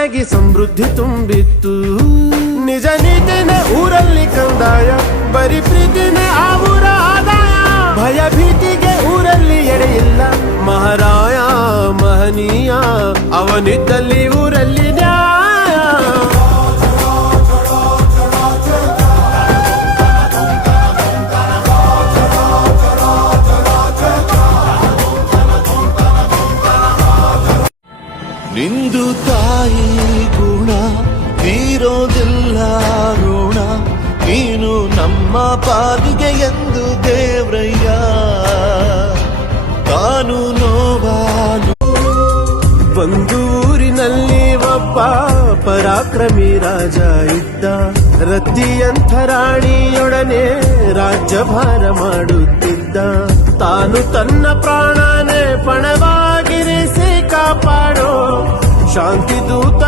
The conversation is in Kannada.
ಆಗಿ ಸಮೃದ್ಧಿ ತುಂಬಿತ್ತು. ನಿಜ ನೀತಿನೇ ಊರಲ್ಲಿ ಕಂದಾಯ, ಬರೀ ಪ್ರೀತಿನೇ ಆ ಊರ ಆದಾಯ. ಭಯ ಭೀತಿಗೆ ಊರಲ್ಲಿ ಎಡೆಯಿಲ್ಲ, ಮಹಾರಾಯ ಮಹನೀಯ ಅವನಿದ್ದಲ್ಲಿ ಊರಲ್ಲಿ ನ್ಯಾಯ. ನಿಂದು ತಾಯಿ ಗುಣ ತೀರೋದಿಲ್ಲ ಋಣ, ನೀನು ನಮ್ಮ ಪಾಲಿಗೆ ಎಂದು ದೇವ್ರಯ್ಯ ತಾನು ನೋವಾನು. ಒಂದು ಊರಿನಲ್ಲಿ ಒಬ್ಬ ಪರಾಕ್ರಮಿ ರಾಜ ಇದ್ದ, ರತಿಯಂಥ ರಾಣಿಯೊಡನೆ ರಾಜ್ಯಭಾರ ಮಾಡುತ್ತಿದ್ದ. ತಾನು ತನ್ನ ಪ್ರಾಣನೇ ಪಣವಾಗಿರಿಸಿ ಕಾಪಾಡೋ ಶಾಂತಿ ದೂತ